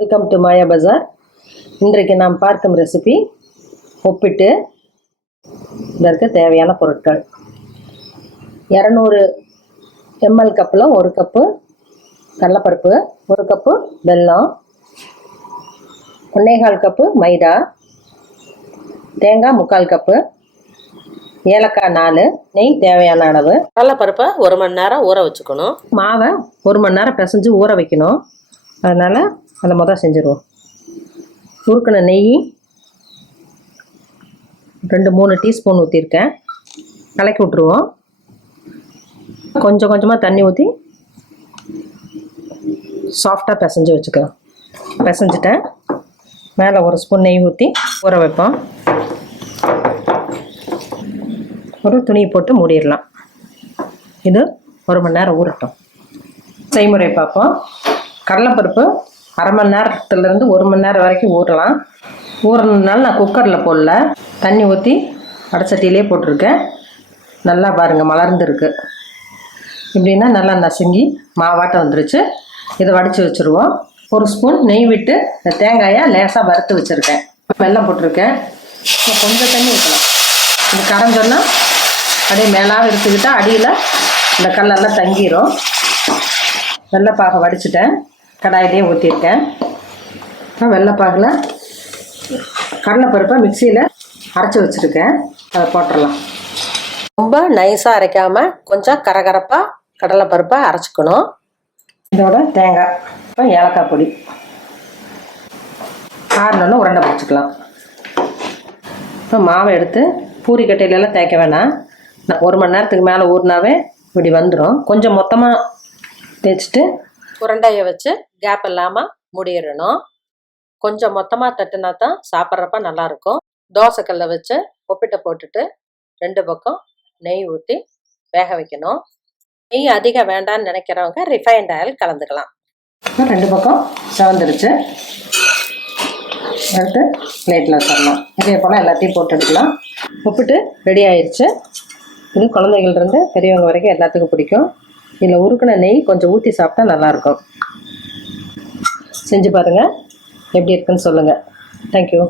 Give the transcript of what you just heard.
Welcome to மாயா பஜார். இன்றைக்கு நாம் பார்க்கும் ரெசிபி ஒப்பிட்டு. இதற்கு தேவையான பொருட்கள் 200 ml கப்பில் 1 கப்பு கடலைப்பருப்பு, 1 கப்பு வெல்லம், 1.25 கப்பு மைதா, தேங்காய் 3/4 கப்பு, ஏலக்காய் 4, நெய் தேவையான அளவு. கடலைப்பருப்பை 1 மணி நேரம் ஊற வச்சுக்கணும். மாவை 1 மணி நேரம் பிசைஞ்சு ஊற வைக்கணும். அதனால் அதை முதல் செஞ்சுருவோம். உருக்கின நெய் 2-3 டீஸ்பூன் ஊற்றிருக்கேன். கலக்கி விட்ருவோம். கொஞ்சம் கொஞ்சமாக தண்ணி ஊற்றி சாஃப்டாக பிசைஞ்சு வச்சுக்கலாம். பிசைஞ்சிட்டேன். மேலே 1 ஸ்பூன் நெய் ஊற்றி ஊற வைப்போம். ஒரு துணி போட்டு மூடிடலாம். இது 1 மணி நேரம் ஊறட்டும். செய்முறை பார்ப்போம். கடலைப்பருப்பு அரை மணி நேரத்துலேருந்து 1 மணி நேரம் வரைக்கும் ஊறலாம். ஊறணுனால நான் குக்கரில் போடல, தண்ணி ஊற்றி அடைச்சட்டியிலே போட்டிருக்கேன். நல்லா பாருங்கள், மலர்ந்துருக்கு. இப்படின்னா நல்லா நசுங்கி மாவாட்டம் வந்துருச்சு. இதை வடித்து வச்சுருவோம். 1 ஸ்பூன் நெய் விட்டு இந்த தேங்காயை லேசாக வறுத்து வச்சுருக்கேன். வெல்லம் போட்டிருக்கேன். கொஞ்சம் தண்ணி ஊற்றலாம். இது கரைஞ்சோன்னா அப்படியே மேலாக எடுத்துக்கிட்டால் அடியில் இந்த கல்லெல்லாம் தங்கிடும். வெள்ளைப்பாகை வடிச்சிட்டேன். கடாயிலே ஊற்றிருக்கேன். வெள்ளைப்பாகில் கடலைப்பருப்பை மிக்சியில் அரைச்சி வச்சுருக்கேன். அதை போட்டுடலாம். ரொம்ப நைஸாக அரைக்காமல் கொஞ்சம் கரகரப்பாக கடலைப்பருப்பை அரைச்சிக்கணும். இதோட தேங்காய், ஏலக்காய் பொடி ஆறுனோன்னு உருண்டை பிடிச்சிக்கலாம். இப்போ மாவை எடுத்து பூரி கட்டையிலலாம் தேய்க்க வேணாம். 1 மணி நேரத்துக்கு மேலே ஊறினாவே இப்படி வந்துடும். கொஞ்சம் மொத்தமாக தேய்ச்சிட்டு உருண்டையை வச்சு கேப் இல்லாமல் மூடிடணும். கொஞ்சம் மொத்தமாக தட்டுனா தான் சாப்பிட்றப்ப நல்லாயிருக்கும். தோசைக்கல்லை வச்சு ஒப்பிட்டை போட்டுட்டு 2 பக்கம் நெய் ஊற்றி வேக வைக்கணும். நெய் அதிகம் வேண்டான்னு நினைக்கிறவங்க ரிஃபைண்ட் ஆயில் கலந்துக்கலாம். 2 பக்கம் செவந்துருச்சு. எடுத்து பிளேட்டில் வச்சிடலாம். இதே போல் எல்லாத்தையும் போட்டு எடுக்கலாம். ஒப்பிட்டு ரெடி ஆயிடுச்சு. இது குழந்தைகள்லேருந்து பெரியவங்க வரைக்கும் எல்லாத்துக்கும் பிடிக்கும். இதில் உருக்கின நெய் கொஞ்சம் ஊற்றி சாப்பிட்டா நல்லாயிருக்கும். செஞ்சு பாருங்கள், எப்படி இருக்குன்னு சொல்லுங்கள். தேங்க்யூ.